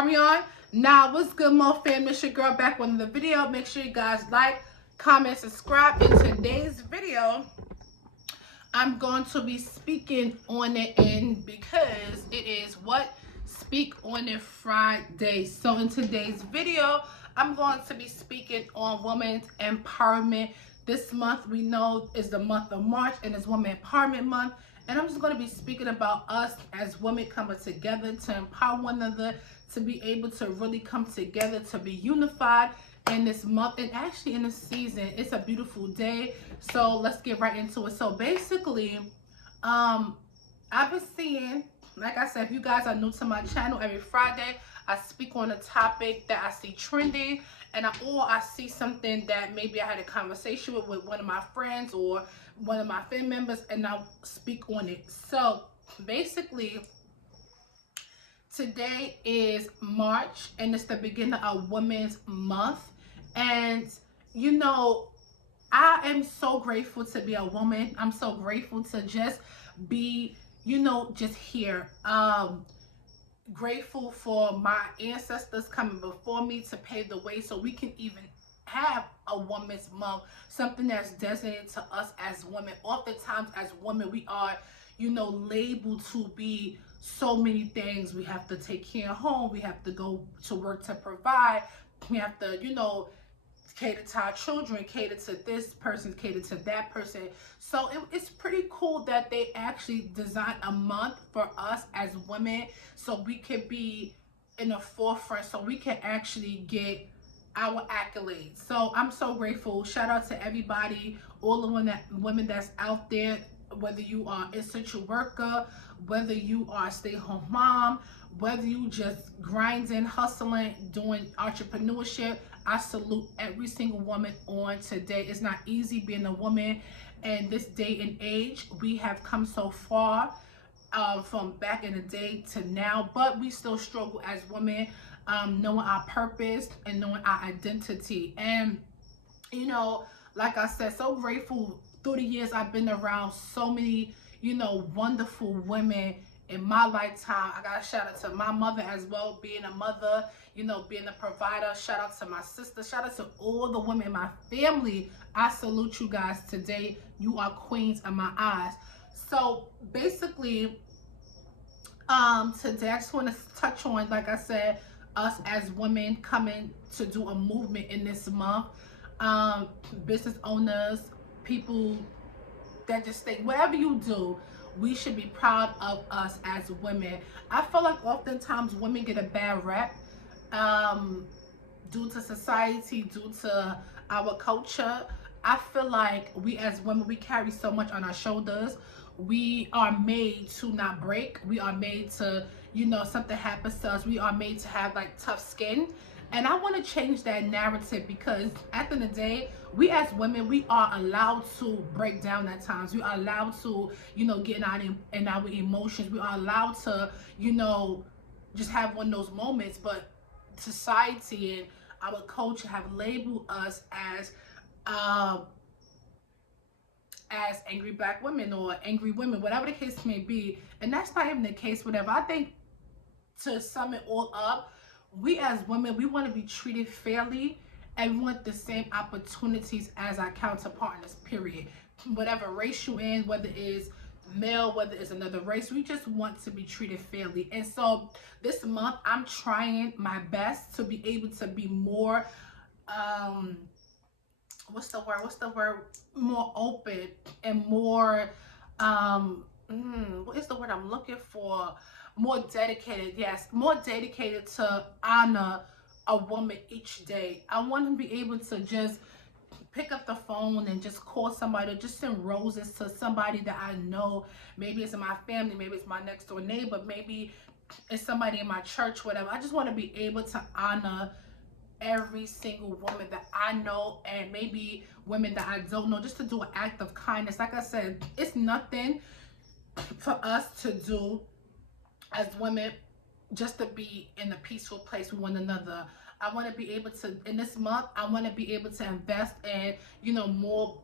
Ariane. Now, what's good, Mo family? It's your girl back with another video. Make sure you guys like, comment, subscribe. In today's video, I'm going to be speaking on it, and because it is what? Speak on it Friday. So in today's video, I'm going to be speaking on women's empowerment. This month we know is the month of March and it's Women Empowerment Month. And I'm just going to be speaking about us as women coming together to empower one another, to be able to really come together, to be unified in this month and actually in this season. It's a beautiful day. So let's get right into it. So basically, I've been seeing, like I said, if you guys are new to my channel, every Friday I speak on a topic that I see trending, and I see something that maybe I had a conversation with one of my friends or one of my family members, and I'll speak on it. So basically, today is March and it's the beginning of Women's Month. And you know, I am so grateful to be a woman. I'm so grateful to just be, just here. Grateful for my ancestors coming before me to pave the way so we can even have a Women's Month, something that's designated to us as women. Oftentimes as women, we are, labeled to be so many things. We have to take care of home. We have to go to work to provide. We have to, cater to our children, cater to this person, cater to that person. So it's pretty cool that they actually designed a month for us as women so we can be in the forefront, so we can actually get our accolades. So I'm so grateful. Shout out to everybody, all the women that's out there, whether you are an essential worker, whether you are a stay-at-home mom, whether you just grinding, hustling, doing entrepreneurship. I salute every single woman on today. It's not easy being a woman in this day and age. We have come so far from back in the day to now, but we still struggle as women, knowing our purpose and knowing our identity. And like I said, so grateful through the years I've been around so many wonderful women in my lifetime. I got to shout out to my mother as well, being a mother, being a provider. Shout out to my sister. Shout out to all the women in my family. I salute you guys today. You are queens in my eyes. So basically, today I just want to touch on, like I said, us as women coming to do a movement in this month. Business owners, people that just think whatever you do, we should be proud of us as women. I feel like oftentimes women get a bad rep due to society, due to our culture. I feel like we as women, we carry so much on our shoulders. We are made to not break. We are made to, something happens to us, we are made to have like tough skin. And I want to change that narrative, because at the end of the day, we as women, we are allowed to break down at times. We are allowed to, get in our emotions. We are allowed to, just have one of those moments. But society and our culture have labeled us as angry black women or angry women, whatever the case may be. And that's not even the case, whatever. I think to sum it all up, we as women, we want to be treated fairly and we want the same opportunities as our counterpartners, period. Whatever race you're in, whether it's male, whether it's another race, we just want to be treated fairly. And so this month, I'm trying my best to be able to be more, what's the word? More open and more, what is the word I'm looking for? More dedicated, yes, more dedicated to honor a woman each day. I want to be able to just pick up the phone and just call somebody, or just send roses to somebody that I know. Maybe it's in my family, maybe it's my next door neighbor, maybe it's somebody in my church, whatever. I just want to be able to honor every single woman that I know, and maybe women that I don't know, just to do an act of kindness. Like I said, it's nothing for us to do as women just to be in a peaceful place with one another. I want to be able to, in this month, I want to be able to invest in, more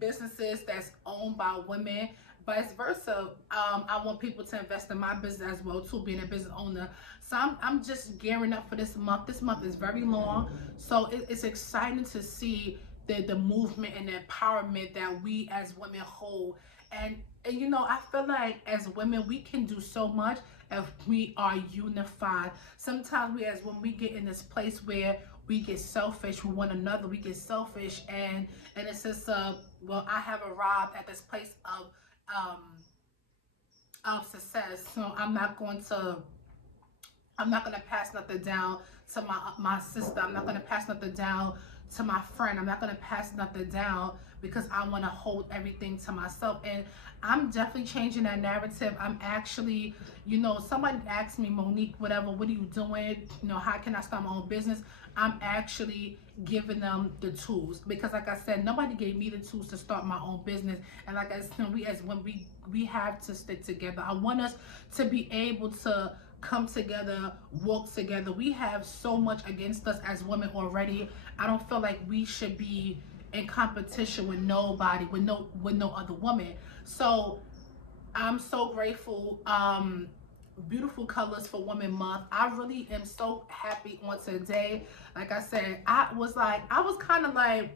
businesses that's owned by women, vice versa. I want people to invest in my business as well too, being a business owner. So I'm just gearing up for this month. This month is very long, so it's exciting to see the movement and the empowerment that we as women hold. And you know, I feel like as women we can do so much if we are unified. Sometimes we as when we get in this place where we get selfish with one another, we get selfish, and it's just well, I have arrived at this place um of success, so I'm not gonna pass nothing down to my sister. I'm not gonna pass nothing down to my friend. I'm not gonna pass nothing down because I want to hold everything to myself. And I'm definitely changing that narrative. I'm actually, you know, somebody asked me, Monique, whatever, what are you doing? You know, how can I start my own business? I'm actually giving them the tools because, like I said, nobody gave me the tools to start my own business. And like I said, we have to stick together. I want us to be able to come together, walk together. We have so much against us as women already. I don't feel like we should be in competition with nobody, with no other woman. So I'm so grateful. Beautiful colors for Women Month. I really am so happy on today. Like I said, I was kind of like,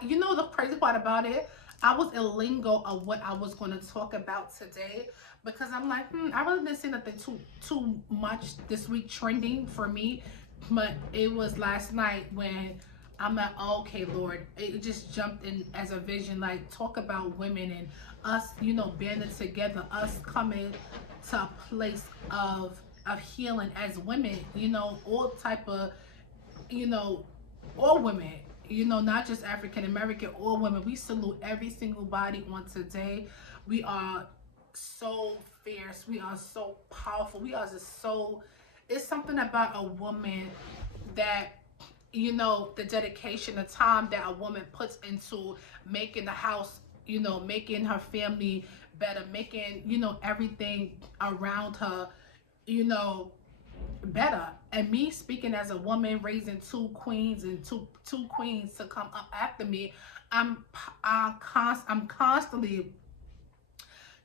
you know, the crazy part about it, I was in lingo of what I was going to talk about today because I'm like, I really didn't see nothing too much this week trending for me, but it was last night when I'm like, oh, okay, Lord, it just jumped in as a vision, like talk about women and us, you know, banding together, us coming to a place of healing as women, you know, all type of, you know, all women, you know, not just African American, all women. We salute every single body on today. We are so fierce. We are so powerful. We are just so, it's something about a woman that, you know, the dedication, the time that a woman puts into making the house, you know, making her family better, making, you know, everything around her, you know, better. And me speaking as a woman raising two queens and two queens to come up after me, I'm constantly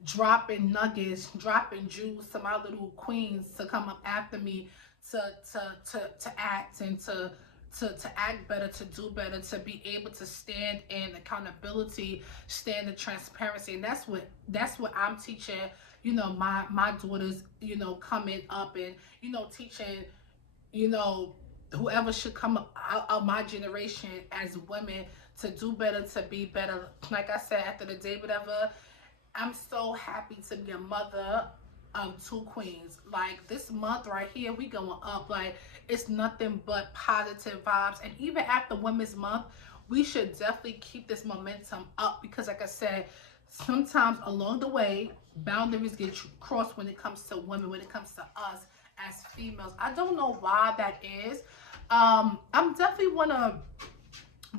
dropping nuggets, dropping jewels to my little queens to come up after me to act and to act better, to do better, to be able to stand in accountability, stand in transparency. And that's what I'm teaching, you know, my daughters, you know, coming up, and, you know, teaching, you know, whoever should come up out of my generation as women to do better, to be better. Like I said, after the day, whatever, I'm so happy to be a mother of two queens. Like this month right here, we going up. Like it's nothing but positive vibes. And even after Women's Month, we should definitely keep this momentum up because, like I said, sometimes along the way, boundaries get crossed when it comes to women, when it comes to us as females. I don't know why that is. I'm definitely want to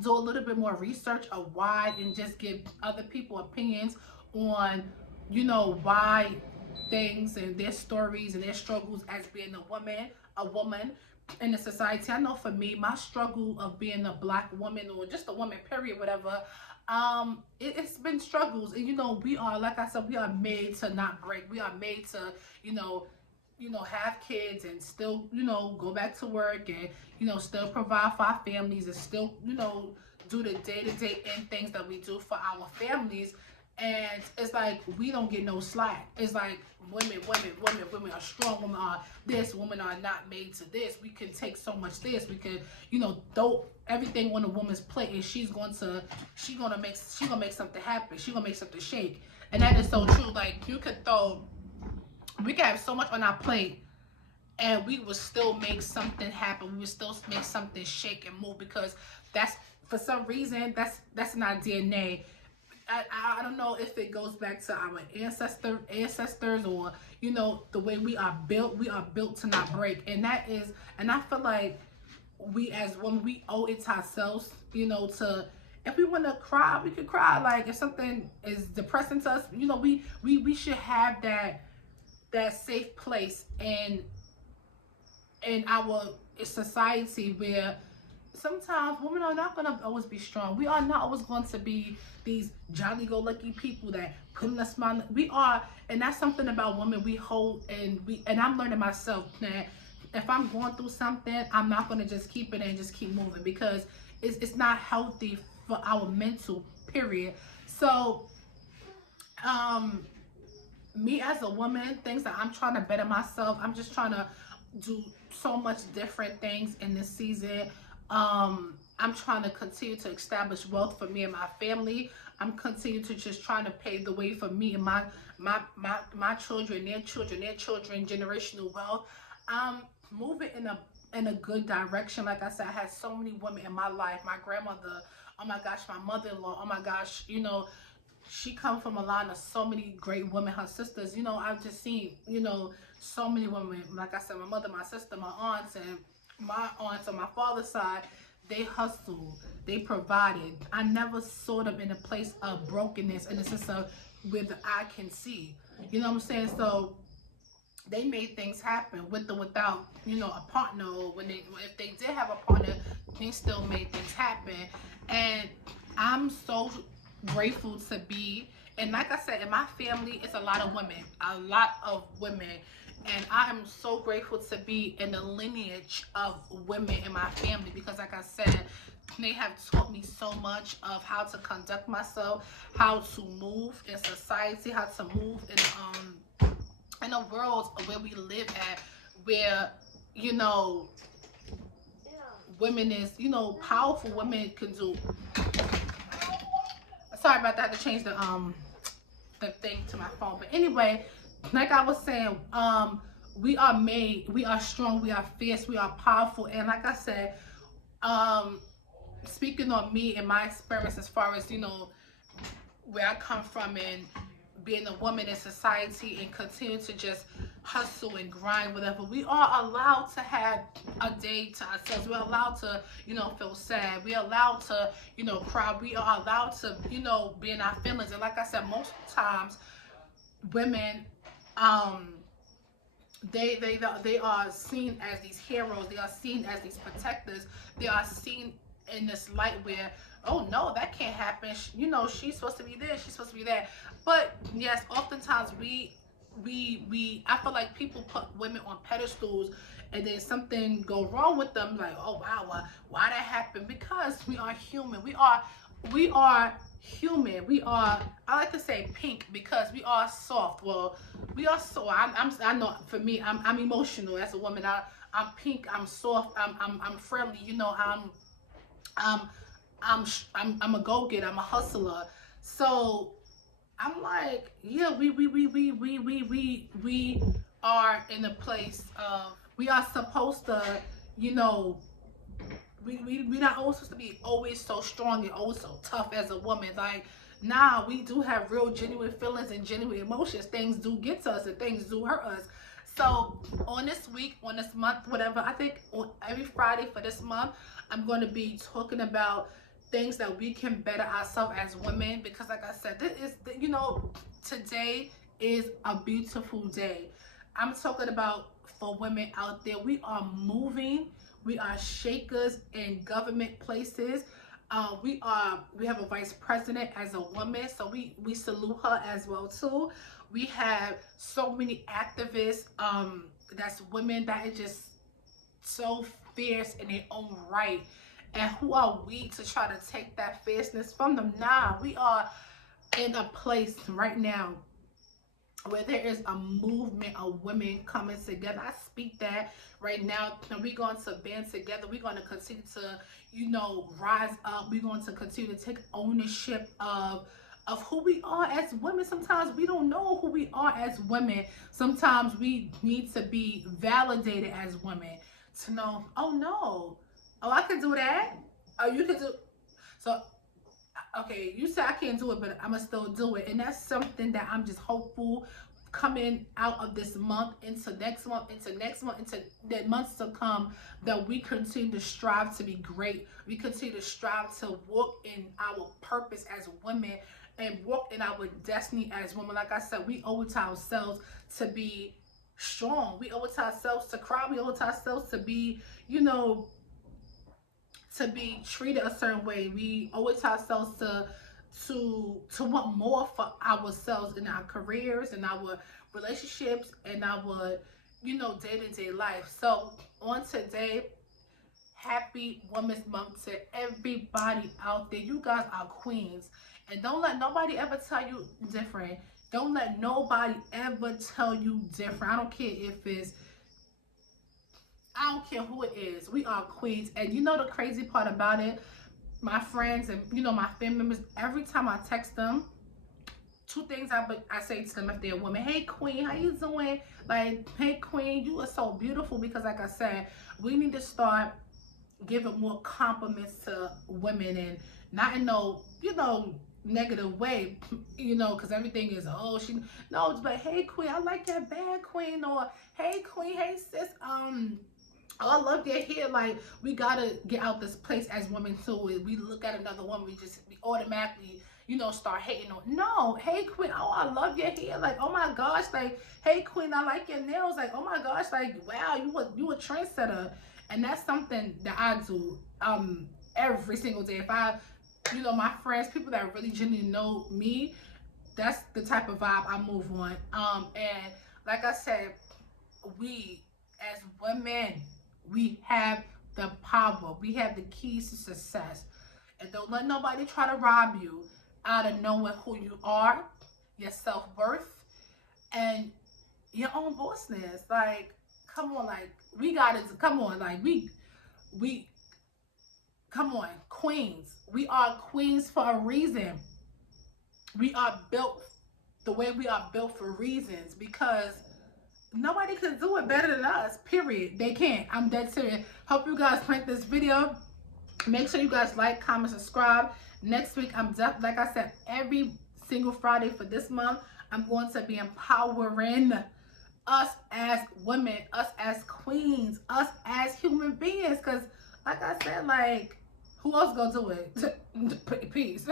do a little bit more research of why and just give other people opinions on, you know, why things and their stories and their struggles as being a woman in the society. I know for me, my struggle of being a Black woman or just a woman, period, whatever, it's been struggles. And, you know, we are, like I said, we are made to not break. We are made to, you know, have kids and still, you know, go back to work and, you know, still provide for our families and still, you know, do the day-to-day end things that we do for our families. And it's like we don't get no slack. It's like women are strong, women are this, women are not made to this. We can take so much this. We can, you know, throw everything on a woman's plate and she's gonna make something happen. She's gonna make something shake. And that is so true. Like we can have so much on our plate and we will still make something happen. We will still make something shake and move because that's, for some reason, that's in our DNA. I don't know if it goes back to our ancestors or, you know, the way we are built to not break. And I feel like we as women, we owe it to ourselves, you know, to, if we want to cry, we could cry. Like if something is depressing to us, you know, we should have that safe place in our society where sometimes women are not going to always be strong. We are not always going to be these jolly-go-lucky people that put in a smile. We are, and that's something about women we hold, and I'm learning myself that if I'm going through something, I'm not going to just keep it and just keep moving, because it's not healthy for our mental, period. So, me as a woman, things that I'm trying to better myself. I'm just trying to do so much different things in this season. I'm trying to continue to establish wealth for me and my family. I'm continuing to just trying to pave the way for me and my children, their children, generational wealth. I'm moving in a good direction. Like I said, I had so many women in my life. My grandmother, oh my gosh, my mother-in-law, oh my gosh, she come from a line of so many great women, her sisters. I've just seen, so many women. Like I said, my mother, my sister, my aunts, and my aunts on my father's side, they hustled, they provided. I never saw them in a place of brokenness, in the sense of where the eye can see. You know what I'm saying? So they made things happen with or without, a partner. Or if they did have a partner, they still made things happen. And I'm so grateful to be, and like I said, in my family, it's a lot of women, and I am so grateful to be in the lineage of women in my family, because like I said, they have taught me so much of how to conduct myself, how to move in society, how to move in a world where we live at, where women is, powerful women can do. Sorry about that. I had to change the thing to my phone. But anyway, like I was saying, we are made, we are strong, we are fierce, we are powerful. And like I said, speaking on me and my experience, as far as where I come from, and being a woman in society, and continue to just hustle and grind, whatever. We are allowed to have a day to ourselves. We're allowed to, feel sad. We're allowed to, cry. We are allowed to, be in our feelings. And like I said, most times women, they are seen as these heroes. They are seen as these protectors. They are seen in this light where, oh no, that can't happen. She's supposed to be this, she's supposed to be that. But yes, oftentimes I feel like people put women on pedestals, and then something go wrong with them, like, oh wow, why that happened? Because we are human. We are human. We are, I like to say pink, because we are soft. Well, we are so, I know for me, I'm emotional as a woman. I'm pink, I'm soft, I'm friendly, I'm a go-getter, I'm a hustler. So I'm like, yeah, we are in a place of, we are supposed to, we're not always supposed to be always so strong and always so tough as a woman. Like, nah, we do have real genuine feelings and genuine emotions. Things do get to us and things do hurt us. So on this week, on this month, whatever, I think on every Friday for this month, I'm going to be talking about things that we can better ourselves as women, because like I said, this is, today is a beautiful day. I'm talking about, for women out there, we are moving, we are shakers in government places. We have a vice president as a woman, so we salute her as well too. We have so many activists, that's women, that is just so fierce in their own right. And who are we to try to take that fierceness from them? Nah, we are in a place right now where there is a movement of women coming together. I speak that right now, and we're going to band together. We're going to continue to, rise up. We're going to continue to take ownership of who we are as women. Sometimes we don't know who we are as women. Sometimes we need to be validated as women to know, oh no, oh, I can do that. Oh, you can do. So, okay, you say I can't do it, but I'm gonna still do it. And that's something that I'm just hopeful coming out of this month into next month, into the months to come, that we continue to strive to be great. We continue to strive to walk in our purpose as women and walk in our destiny as women. Like I said, we owe it to ourselves to be strong. We owe it to ourselves to cry. We owe it to ourselves to be, to be treated a certain way. We always tell ourselves to want more for ourselves in our careers, in our relationships, and our, you know, day-to-day life. So on today, happy Women's Month to everybody out there. You guys are queens. And don't let nobody ever tell you different. Don't let nobody ever tell you different. I don't care who it is. We are queens. And you know the crazy part about it? My friends and, you know, my family members, every time I text them, two things I say to them if they're a woman. Hey, queen, how you doing? Like, hey, queen, you are so beautiful. Because like I said, we need to start giving more compliments to women, and not in no, you know, negative way, you know, because everything is, oh, she, no, but hey, queen, I like your bag, queen, or hey, queen, hey, sis, oh, I love your hair. Like, we gotta get out this place as women too. We look at another woman, we automatically, you know, start hating on. No, hey queen, oh, I love your hair. Like, oh my gosh, like, hey queen, I like your nails. Like, oh my gosh, like, wow, you a trendsetter. And that's something that I do every single day. If I, you know, my friends, people that really genuinely know me, that's the type of vibe I move on. And like I said, we as women, we have the power. We have the keys to success. And don't let nobody try to rob you out of knowing who you are, your self-worth, and your own bossness. Like, come on, like, we got it. Come on, like, we, come on, queens. We are queens for a reason. We are built the way we are built for reasons, because nobody can do it better than us, period. They can't. I'm dead serious. Hope you guys like this video. Make sure you guys like, comment, subscribe. Next week, like I said, every single Friday for this month, I'm going to be empowering us as women, us as queens, us as human beings. Because, like I said, like, who else gonna do it? Peace.